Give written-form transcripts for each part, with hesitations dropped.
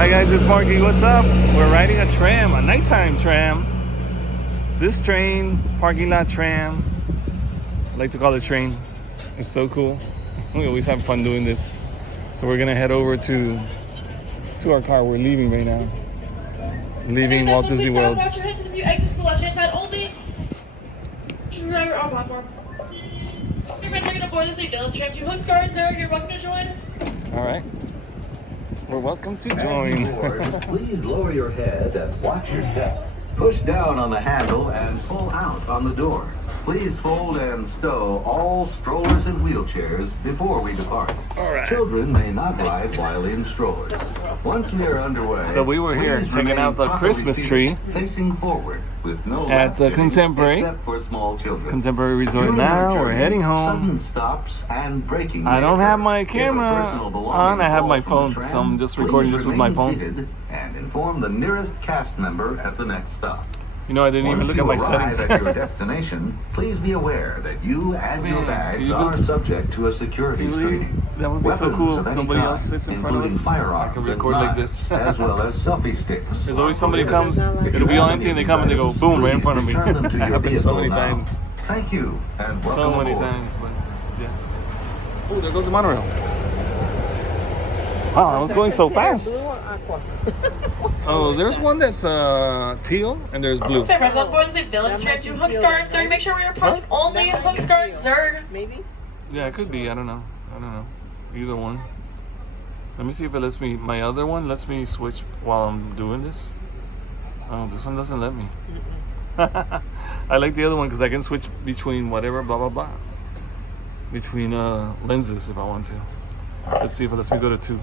Hi guys, it's Marky. What's up? We're riding a tram, a nighttime tram. This train, parking lot tram. I like to call it train. It's so cool. We always have fun doing this. So we're gonna head over to our car. We're leaving right now. Leaving Walt Disney World. Watch your head to the exit to the left hand side only. Driver on platform. You're ready to board the village tram to Hook Stars there. You're welcome to join. All right. We're welcome to As join. you board, please lower your head and watch your step. Push down on the handle and pull out on the door. Please fold and stow all strollers and wheelchairs before we depart. All right. Children may not ride while in strollers. Once we are underway, So we were here please checking out the remain Christmas properly tree seated, facing forward with no at lap the sitting Contemporary. except for small children. Contemporary Resort. During Now your we're journey, heading home. Sudden stops and braking I don't may have occur. my If a camera personal belongings on. I have my fall from phone, the so I'm just tram, recording please this with my remain phone. seated and inform the nearest cast member at the next stop. You know, I didn't even Once look you at my arrive settings. at your destination, please be aware that you and your Man, bags can you are believe- subject to a security Can you believe- screening. that would be so Weapons cool of if any nobody kind, else sits in front of including us. I firearms can and record like knives, this. as well as selfie sticks. There's always somebody If comes, you it'll be have all any empty, and they of come and they these go, boom, right in items, front of me. please return them to That your happens so vehicle many now. times. Thank you and welcome So many aboard. times, but yeah. Oh, there goes the monorail. Wow, that was going so fast. Oh, there's one that's teal and there's blue. Okay, right on board the village tram to Hook Stars there. Make sure we are parked only at Hook Stars there. Maybe? Yeah, it could be. I don't know. Either one. Let me see if it lets me. My other one lets me switch while I'm doing this. Oh, this one doesn't let me. I like the other one because I can switch between whatever, blah, blah, blah. Between lenses if I want to. Let's see if it lets me go to 2.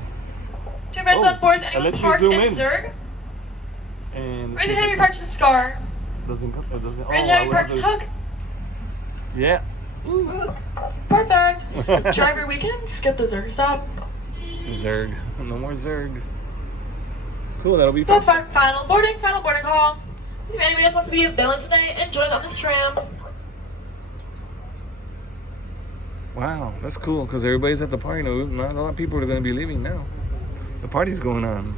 Two reds on board, it anyone lets you parked zoom in in. Zerg. And Right ahead, we parked in Scar. it doesn't. Oh, Right I ahead, we would parked have in to- Hook. Yeah. Perfect. Driver, we can skip the Zerg stop. Zerg. No more Zerg. Cool, that'll be So fun. final boarding call. If anybody else wants to be a villain today and join on this tram. Wow, that's cool because everybody's at the party. No, not a lot of people are going to be leaving now. The party's going on.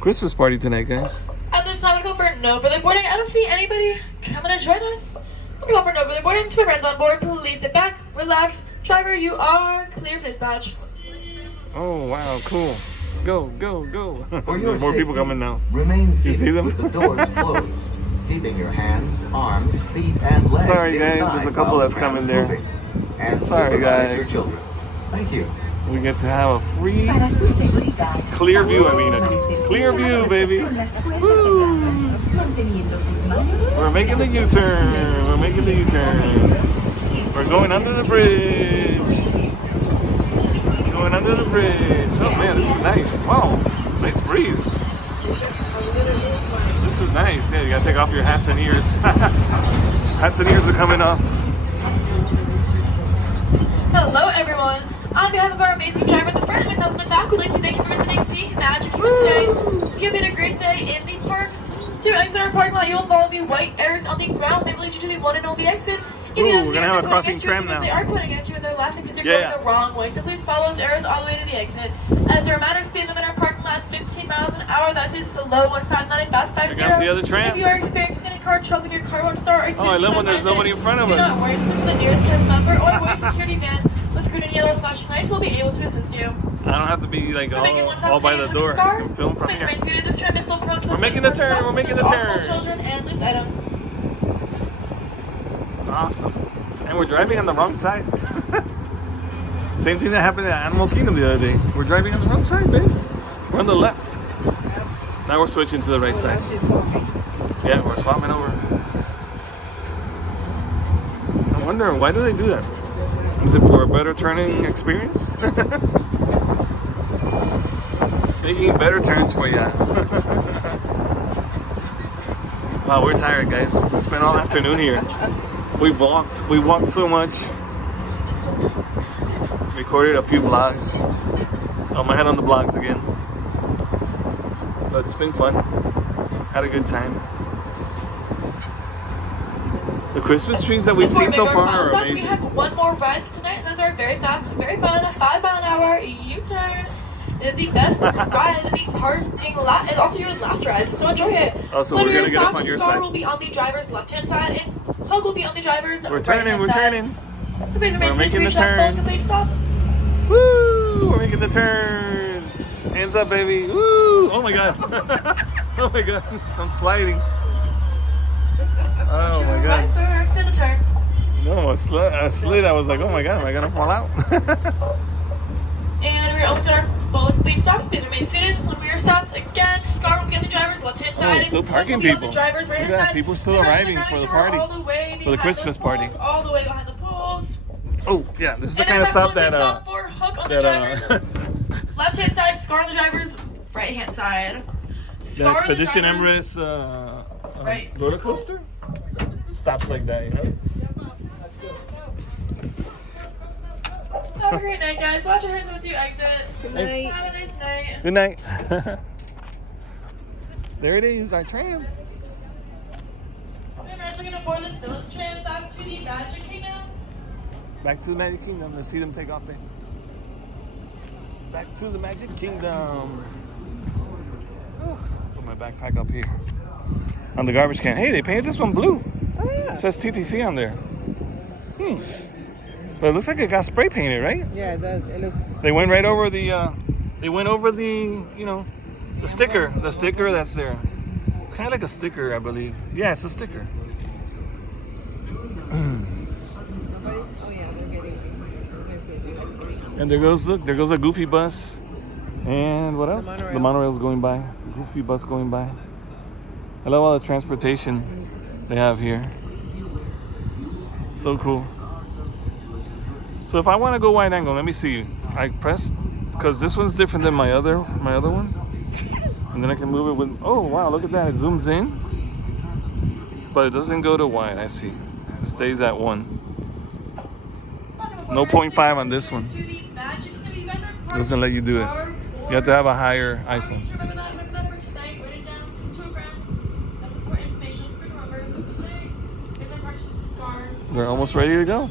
Christmas party tonight, guys. At this time, we go for no further boarding. I don't see anybody coming to join us. We go for no further boarding. To my friends on board, please sit back, relax. Driver, you are clear for dispatch. Oh, wow, cool. Go. For your There's more people safety, coming now. Remain You see seated them? with the doors closed, keeping your hands, arms, feet, and legs Sorry, guys, inside there's a couple while that's the tram coming is there. moving. And Sorry, supervise your guys. children. Thank you. We get to have a free, clear view, Clear view, baby. Woo! We're making the U-turn. We're going under the bridge. Oh, man, this is nice. Wow, nice breeze. This is nice. Yeah, you gotta take off your hats and ears. Hats and ears are coming off. Hello, everyone. On behalf of our amazing driver, the front and myself in the back, we'd like to thank you for visiting the Magic Kingdom today. You've had a great day in the parks. To exit our parking lot, you'll follow the white arrows on the ground. They will lead you to the one and only exit. If you Ooh, don't we're see gonna have a us crossing pointing at you, tram now. They are pointing at you and they're laughing because you're Yeah. going the wrong way. So please follow those arrows all the way to the exit. As a reminder, speed limit in our parking lot is 15 miles an hour. That is the low one time, not a fast 50. Here comes the other tram. If you are experiencing any car trouble, your car won't start. Oh, I love when there's nobody in front of Do us. not worry, this is the nearest cast member or a white security van with green and yellow flashing lights will be able to assist you. I don't have to be like all by the door. I can film from here. We're making the turn. Children and loose items. Awesome. And we're driving on the wrong side. Same thing that happened at Animal Kingdom the other day. We're driving on the wrong side, babe. We're on the left. Now we're switching to the right side. Yeah, we're swapping over. I wonder, why do they do that? Is it for a better turning experience? Making better turns for you. Wow, we're tired, guys. We spent all afternoon here. We walked so much. Recorded a few vlogs. So I'm ahead on the vlogs again. But it's been fun. Had a good time. The Christmas trees that we've seen so far are We amazing. have one more ride tonight, and those are very fast, very fun, 5 mile an hour U-turn. It It is the best ride in the parking lot and also your last ride, so enjoy it. Oh, so When we're you're gonna get up stopped, on your Star side. will be on the driver's left-hand side and Hug will be on the driver's We're turning, we're right-hand turning. side. We're making the turn. Woo! We're making the turn. Hands up, baby. Woo! Oh my god. Oh my god. I'm sliding. Oh my god. Right for the turn. No, I slid. I was like, oh my god, am I gonna fall out? And we're almost at our full complete stop. Please remain seated. When we are stopped, again, Scar will be on the driver's left-hand side. Still parking people. Look at that, people are still arriving for the party. For the Christmas party. All the way behind the poles. Oh, yeah, this is the kind of stop that, left-hand side, Scar on the driver's right-hand side. the Expedition Emirates Right. roller coaster stops like that, you know? Have a great night, guys. Watch your hands once you exit. Good night. Have a nice night. Good night. There it is, our tram. Remember, we're going to board the Phillips tram back to the Magic Kingdom. Back to the Magic Kingdom. Let's see them take off there. Back to the Magic Kingdom. Put my backpack up here. On the garbage can. Hey, they painted this one blue. Oh, yeah. It says TTC on there. But it looks like it got spray painted, right? Yeah, it does. It looks. They went right over the, you know, the sticker that's there. It's kind of like a sticker, I believe. Yeah, it's a sticker. Nobody? Oh, yeah, they're getting. And there goes a Goofy bus. And what else? monorail. The monorail's going by. Goofy bus going by. I love all the transportation they have here. So cool. So if I want to go wide angle, let me see. I press, because this one's different than my other one. And then I can move it with, oh wow, look at that. It zooms in. But it doesn't go to wide, I see. It stays at 1. No 0.5 on this one. Doesn't let you do it. You have to have a higher iPhone. We're almost ready to go.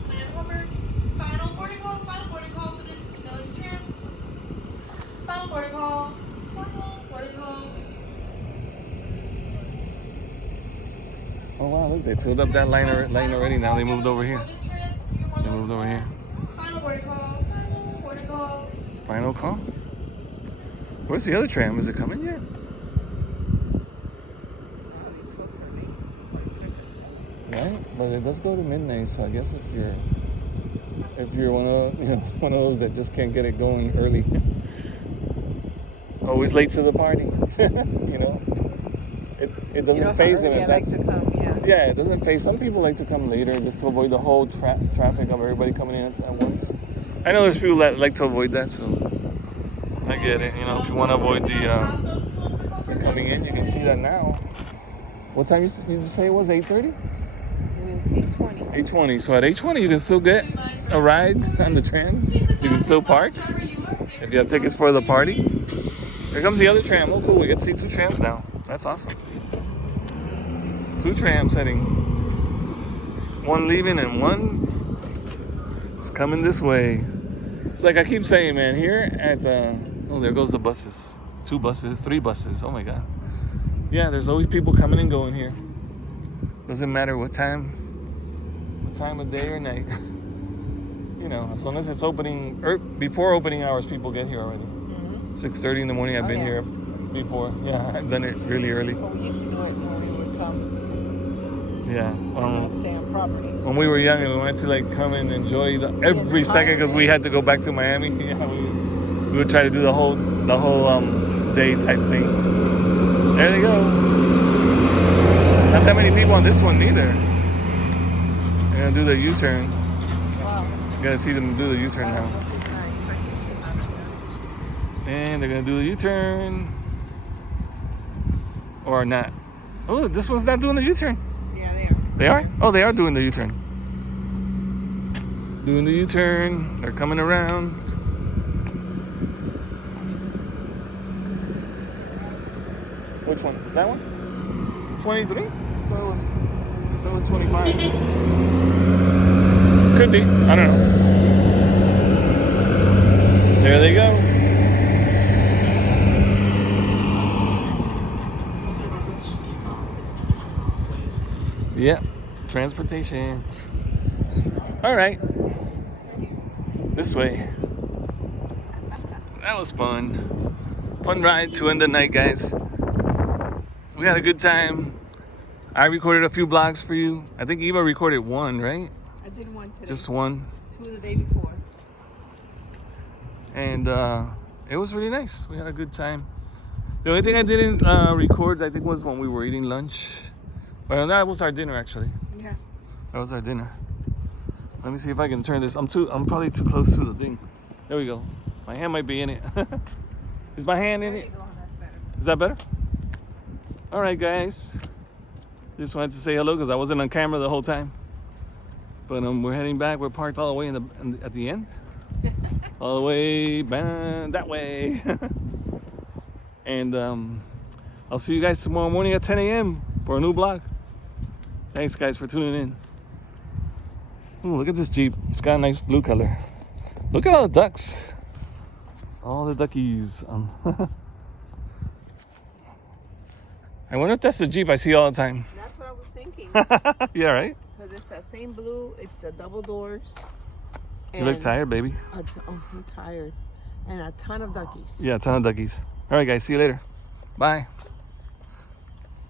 Final boarding call for this village tram. Final boarding call. Oh wow, look, they filled up that lane already. Now they moved over here. Final boarding call. Final call? Where's the other tram? Is it coming yet? Right? But it does go to midnight, so I guess if you're one of those that just can't get it going early. Always late to the party. You know? It doesn't phase them. Yeah, like to come, yeah, it doesn't phase. Some people like to come later just to avoid the whole traffic of everybody coming in at once. I know there's people that like to avoid that, so I get it. You know, if you want to avoid the coming in, you can see that now. What time you say it was? 8:30? It is 8:20. 8:20. So at 8:20, you can still get a ride on the tram. You can still park if you have tickets for the party. Here comes the other tram. Oh, cool. We get to see 2 trams now. That's awesome. 2 trams heading. One leaving and one is coming this way. It's like I keep saying, man, here at the... Oh, there goes the buses. 2 buses, 3 buses. Oh, my God. Yeah, there's always people coming and going here. Doesn't matter what time of day or night. You know, as long as it's opening... before opening hours, people get here already. 6:30 in the morning, I've been here before. Yeah, I've done it really early. Well, we used to do it when we would come. Yeah. Stay on property. When we were young and we wanted to like come and enjoy every second because we had to go back to Miami. Yeah, we would try to do the whole day type thing. There they go. Not that many people on this one neither. They're gonna do the U-turn. Wow. You gotta see them do the U-turn now. And they're gonna do the U-turn. Or not. Oh, this one's not doing the U-turn. Yeah, they are. They are? Oh, they are doing the U-turn. Doing the U-turn. They're coming around. Which one? That one? 23? I thought it was 25. Could be. I don't know. There they go. Yeah, transportation. All right, this way. That was fun. Fun ride to end the night, guys. We had a good time. I recorded a few vlogs for you. I think Eva recorded one, right? I did one today. Just one. 2 the day before. And it was really nice. We had a good time. The only thing I didn't record, I think, was when we were eating lunch. Well, that was our dinner, actually. Yeah. That was our dinner. Let me see if I can turn this. I'm probably too close to the thing. There we go. My hand might be in it. Is my hand in There it? you go. That's better. Is that better? All right, guys. Just wanted to say hello because I wasn't on camera the whole time. But we're heading back. We're parked all the way at the end. All the way that way. And I'll see you guys tomorrow morning at 10 a.m. for a new vlog. Thanks, guys, for tuning in. Ooh, look at this Jeep. It's got a nice blue color. Look at all the ducks. All the duckies. I wonder if that's the Jeep I see all the time. That's what I was thinking. Yeah, right? Because it's that same blue. It's the double doors. You look tired, baby. I'm tired. And a ton of duckies. Yeah, a ton of duckies. All right, guys. See you later. Bye.